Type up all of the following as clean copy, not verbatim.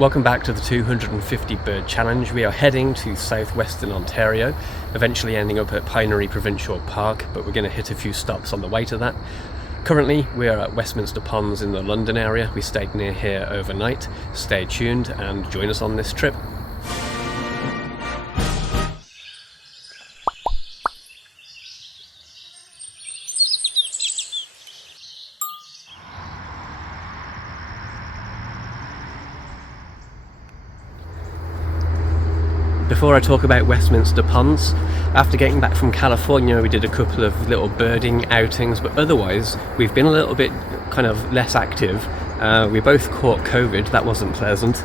Welcome back to the 250 bird challenge. We are heading to southwestern Ontario, eventually ending up at Pinery Provincial Park, but we're going to hit a few stops on the way to that. Currently we are at Westminster Ponds in the London area. We stayed near here overnight. Stay tuned and join us on this trip. Before I talk about Westminster Ponds, after getting back from California we did a couple of little birding outings, but otherwise we've been a little bit kind of less active. We both caught COVID, that wasn't pleasant,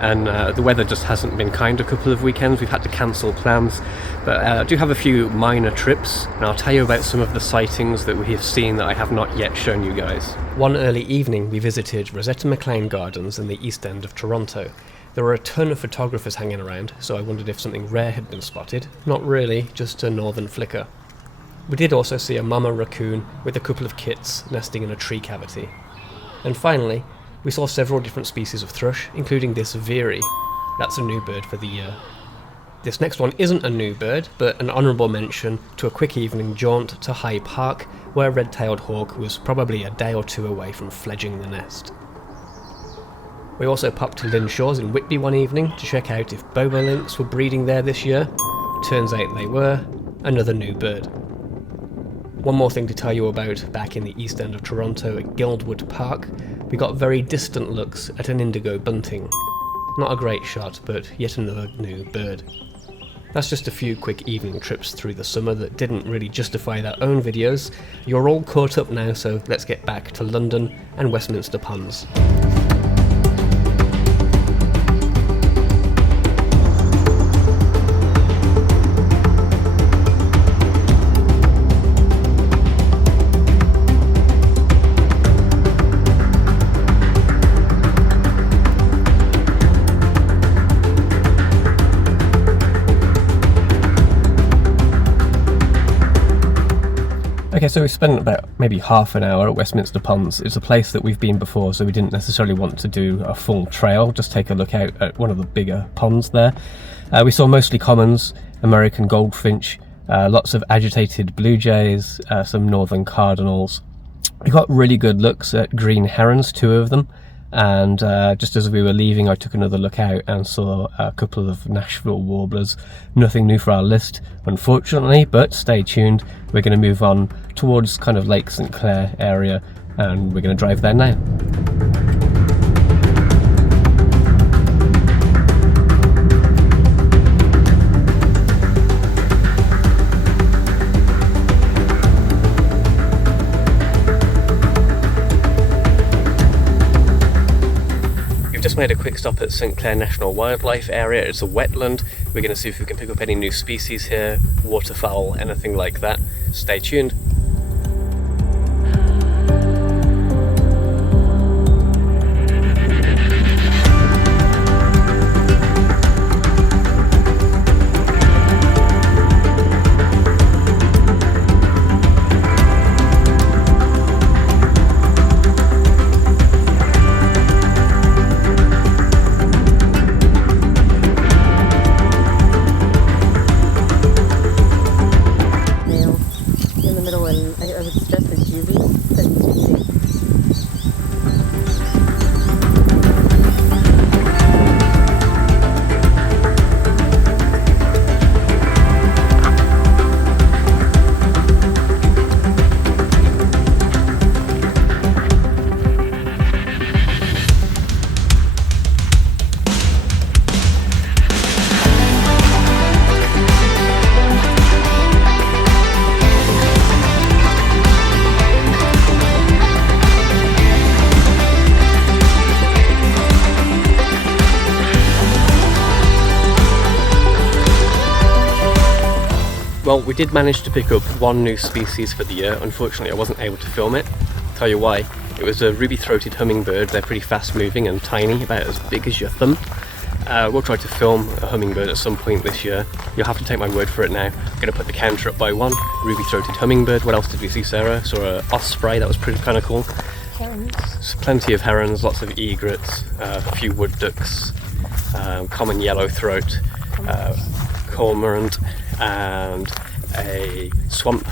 and the weather just hasn't been kind a couple of weekends. We've had to cancel plans, but I do have a few minor trips, and I'll tell you about some of the sightings that we have seen that I have not yet shown you guys. One early evening we visited Rosetta McLean Gardens in the east end of Toronto. There were a ton of photographers hanging around, so I wondered if something rare had been spotted. Not really, just a northern flicker. We did also see a mama raccoon with a couple of kits nesting in a tree cavity. And finally, we saw several different species of thrush, including this veery. That's a new bird for the year. This next one isn't a new bird, but an honourable mention to a quick evening jaunt to High Park, where a red-tailed hawk was probably a day or two away from fledging the nest. We also popped to Lynn Shores in Whitby one evening to check out if bobolinks were breeding there this year. Turns out they were. Another new bird. One more thing to tell you about back in the east end of Toronto at Guildwood Park. We got very distant looks at an indigo bunting. Not a great shot, but yet another new bird. That's just a few quick evening trips through the summer that didn't really justify their own videos. You're all caught up now, so let's get back to London and Westminster Ponds. Okay, so we spent about maybe half an hour at Westminster Ponds. It's a place that we've been before, so we didn't necessarily want to do a full trail, just take a look out at one of the bigger ponds there. We saw mostly commons, American goldfinch, lots of agitated blue jays, some northern cardinals. We got really good looks at green herons, 2 of them, and just as we were leaving I took another look out and saw a couple of Nashville warblers. Nothing new for our list, unfortunately, but stay tuned. We're going to move on towards kind of Lake Sinclair area, and we're going to drive there now. Just made a quick stop at Sinclair National Wildlife Area. It's a wetland. We're going to see if we can pick up any new species here, waterfowl, anything like that. Stay tuned. Well, we did manage to pick up one new species for the year. Unfortunately, I wasn't able to film it. I'll tell you why. It was a ruby-throated hummingbird. They're pretty fast-moving and tiny, about as big as your thumb. We'll try to film a hummingbird at some point this year. You'll have to take my word for it now. I'm going to put the counter up by one. Ruby-throated hummingbird. What else did we see, Sarah? Saw an osprey. That was pretty kind of cool. herons. There's plenty of herons, lots of egrets, a few wood ducks, common yellow throat, cormorant, and a swamp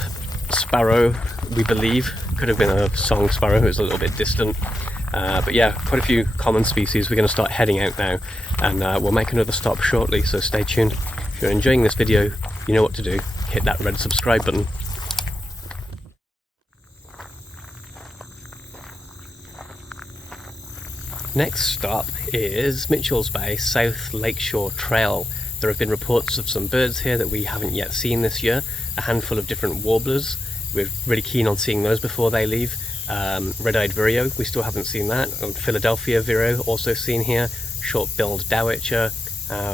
sparrow, we believe. Could have been a song sparrow, it was a little bit distant. But yeah, quite a few common species. We're going to start heading out now, and we'll make another stop shortly, so stay tuned. If you're enjoying this video, you know what to do. Hit that red subscribe button. Next stop is Mitchell's Bay South Lakeshore Trail. There have been reports of some birds here that we haven't yet seen this year, a handful of different warblers. We're really keen on seeing those before they leave. Red-eyed vireo, we still haven't seen that. Philadelphia vireo, also seen here. Short-billed dowitcher.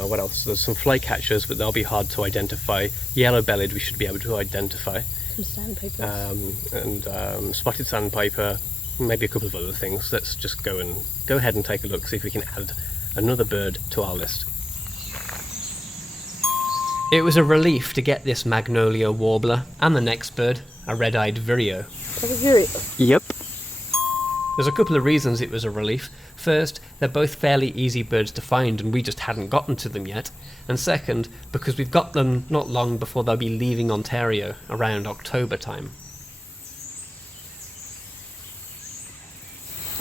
What else? There's some flycatchers, but they'll be hard to identify. Yellow-bellied, we should be able to identify. Some sandpipers. And spotted sandpiper. Maybe a couple of other things. Let's just go ahead and take a look, see if we can add another bird to our list. It was a relief to get this magnolia warbler and the next bird, a red-eyed vireo. Like a vireo? Yep. There's a couple of reasons it was a relief. First, they're both fairly easy birds to find and we just hadn't gotten to them yet. And second, because we've got them not long before they'll be leaving Ontario, around October time.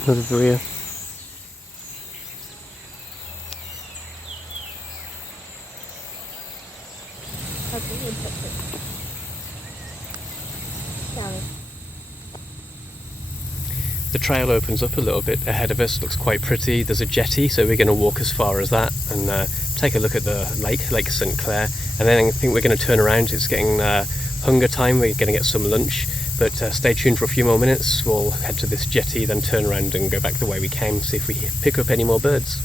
Another vireo. The trail opens up a little bit ahead of us, looks quite pretty. There's a jetty, so we're going to walk as far as that and take a look at the Lake Sinclair, and then I think we're going to turn around. It's getting hunger time, we're going to get some lunch. But stay tuned for a few more minutes. We'll head to this jetty, then turn around and go back the way we came, see if we pick up any more birds.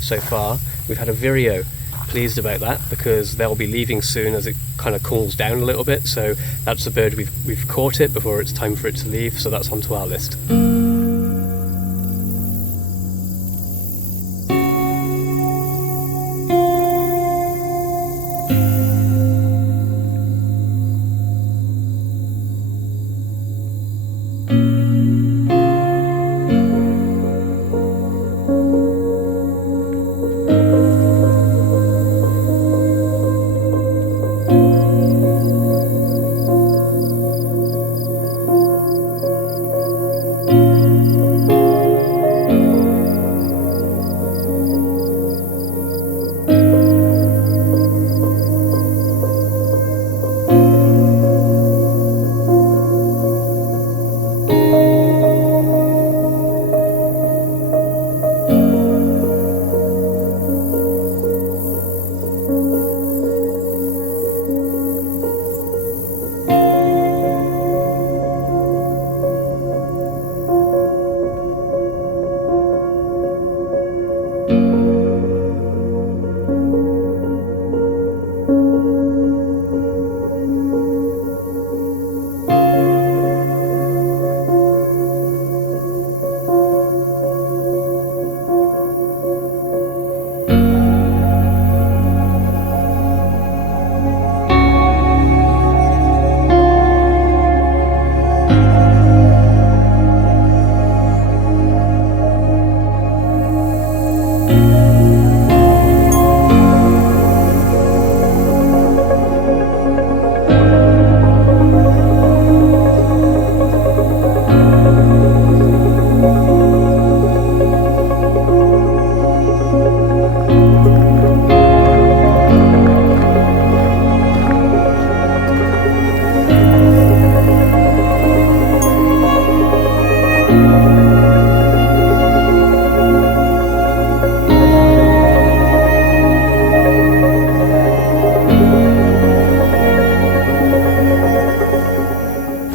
So far, we've had a vireo. Pleased about that, because they'll be leaving soon as it kind of cools down a little bit. So that's a bird, we've caught it before it's time for it to leave, so that's onto our list.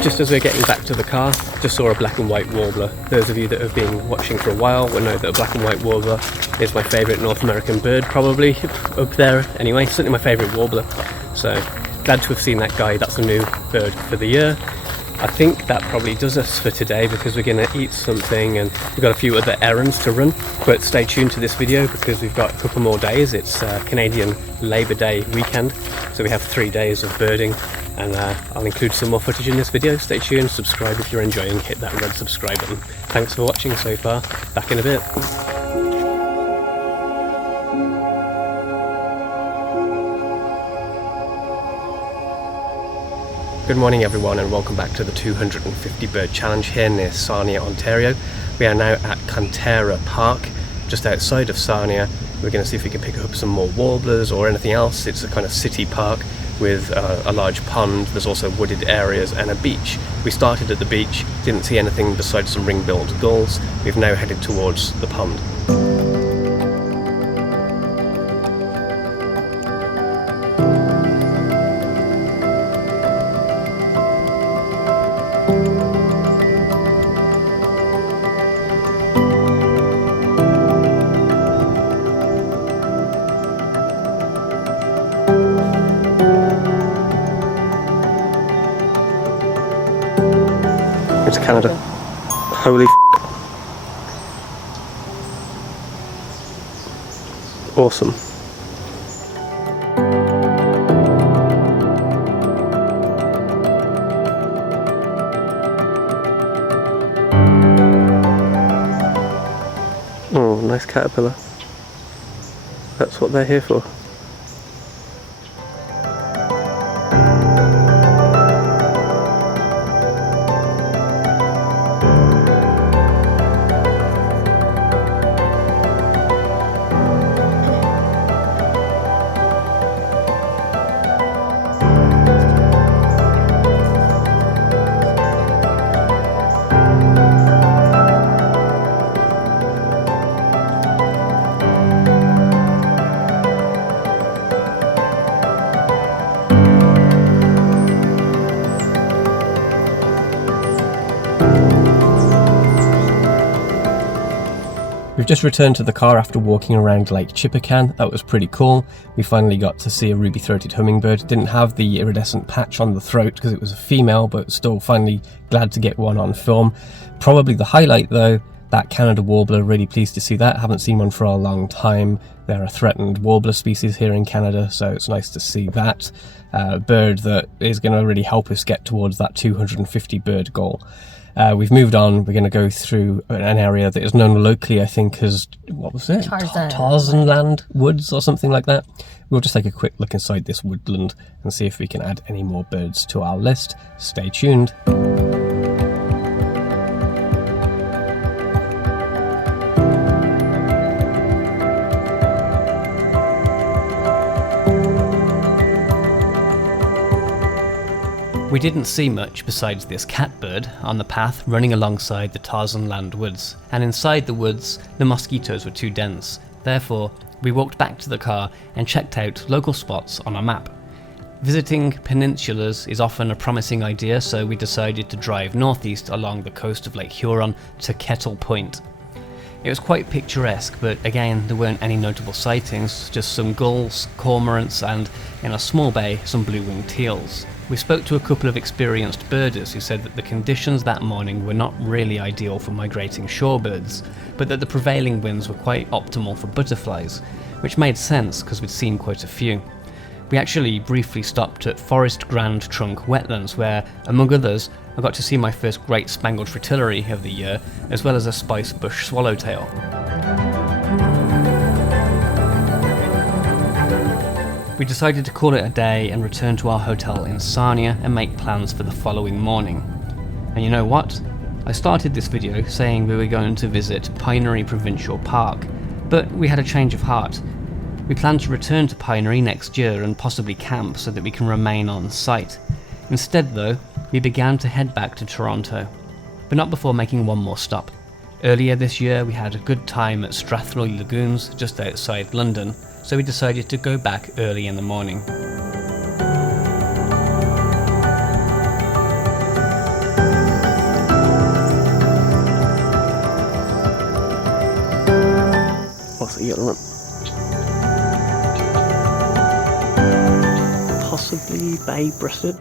Just as we're getting back to the car, just saw a black and white warbler. Those of you that have been watching for a while will know that a black and white warbler is my favourite North American bird, probably up there anyway, certainly my favourite warbler. So glad to have seen that guy. That's a new bird for the year. I think that probably does us for today, because we're going to eat something and we've got a few other errands to run. But stay tuned to this video because we've got a couple more days. It's Canadian Labour Day weekend, so we have 3 days of birding. and I'll include some more footage in this video. Stay tuned, subscribe if you're enjoying, hit that red subscribe button. Thanks for watching so far, back in a bit. Good morning everyone, and welcome back to the 250 bird challenge here near Sarnia, Ontario. We are now at Cantera Park, just outside of Sarnia. We're going to see if we can pick up some more warblers or anything else. It's a kind of city park with a large pond. There's also wooded areas and a beach. We started at the beach, didn't see anything besides some ring-billed gulls. We've now headed towards the pond. Into Canada. Holy f***. Awesome. Oh, nice caterpillar. That's what they're here for. We've just returned to the car after walking around Lake Huron. That was pretty cool. We finally got to see a ruby-throated hummingbird. Didn't have the iridescent patch on the throat because it was a female, but still finally glad to get one on film. Probably the highlight though, that Canada warbler, really pleased to see that. Haven't seen one for a long time. They're a threatened warbler species here in Canada, so it's nice to see that. Bird that is going to really help us get towards that 250 bird goal. We've moved on. We're going to go through an area that is known locally, I think, as, what was it? Tarzanland Woods or something like that. We'll just take a quick look inside this woodland and see if we can add any more birds to our list. Stay tuned. We didn't see much besides this catbird on the path running alongside the Tarzanland Woods, and inside the woods the mosquitoes were too dense. Therefore, we walked back to the car and checked out local spots on a map. Visiting peninsulas is often a promising idea, so we decided to drive northeast along the coast of Lake Huron to Kettle Point. It was quite picturesque, but again there weren't any notable sightings, just some gulls, cormorants, and in a small bay some blue-winged teals. We spoke to a couple of experienced birders who said that the conditions that morning were not really ideal for migrating shorebirds, but that the prevailing winds were quite optimal for butterflies, which made sense because we'd seen quite a few. We actually briefly stopped at Forest Grand Trunk Wetlands where, among others, I got to see my first great spangled fritillary of the year, as well as a spice bush swallowtail. We decided to call it a day and return to our hotel in Sarnia and make plans for the following morning. And you know what? I started this video saying we were going to visit Pinery Provincial Park, but we had a change of heart. We plan to return to Pinery next year and possibly camp so that we can remain on site. Instead though, we began to head back to Toronto, but not before making one more stop. Earlier this year we had a good time at Strathroy Lagoons just outside London, so we decided to go back early in the morning. What's the yellow one? Possibly bay-breasted.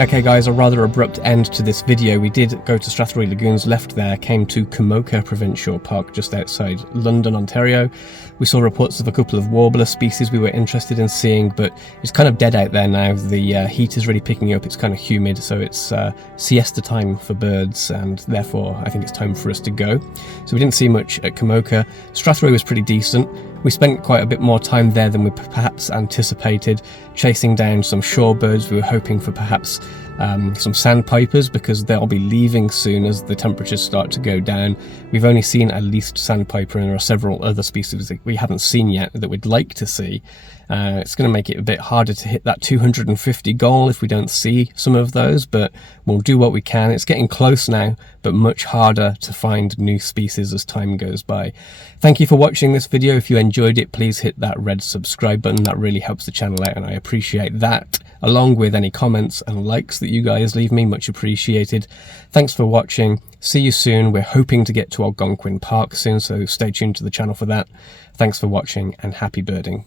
Okay guys, a rather abrupt end to this video. We did go to Strathroy Lagoons, left there, came to Komoka Provincial Park just outside London, Ontario. We saw reports of a couple of warbler species we were interested in seeing, but it's kind of dead out there now. The heat is really picking up, it's kind of humid, so it's siesta time for birds, and therefore I think it's time for us to go. So we didn't see much at Komoka. Strathroy was pretty decent. We spent quite a bit more time there than we perhaps anticipated, chasing down some shorebirds. We were hoping for perhaps some sandpipers, because they'll be leaving soon as the temperatures start to go down. We've only seen at least sandpiper, and there are several other species that we haven't seen yet that we'd like to see. It's going to make it a bit harder to hit that 250 goal if we don't see some of those, but we'll do what we can. It's getting close now, but much harder to find new species as time goes by. Thank you for watching this video. If you enjoyed it, please hit that red subscribe button. That really helps the channel out, and I appreciate that, along with any comments and likes that you guys leave me. Much appreciated. Thanks for watching. See you soon. We're hoping to get to Algonquin Park soon, so stay tuned to the channel for that. Thanks for watching, and happy birding.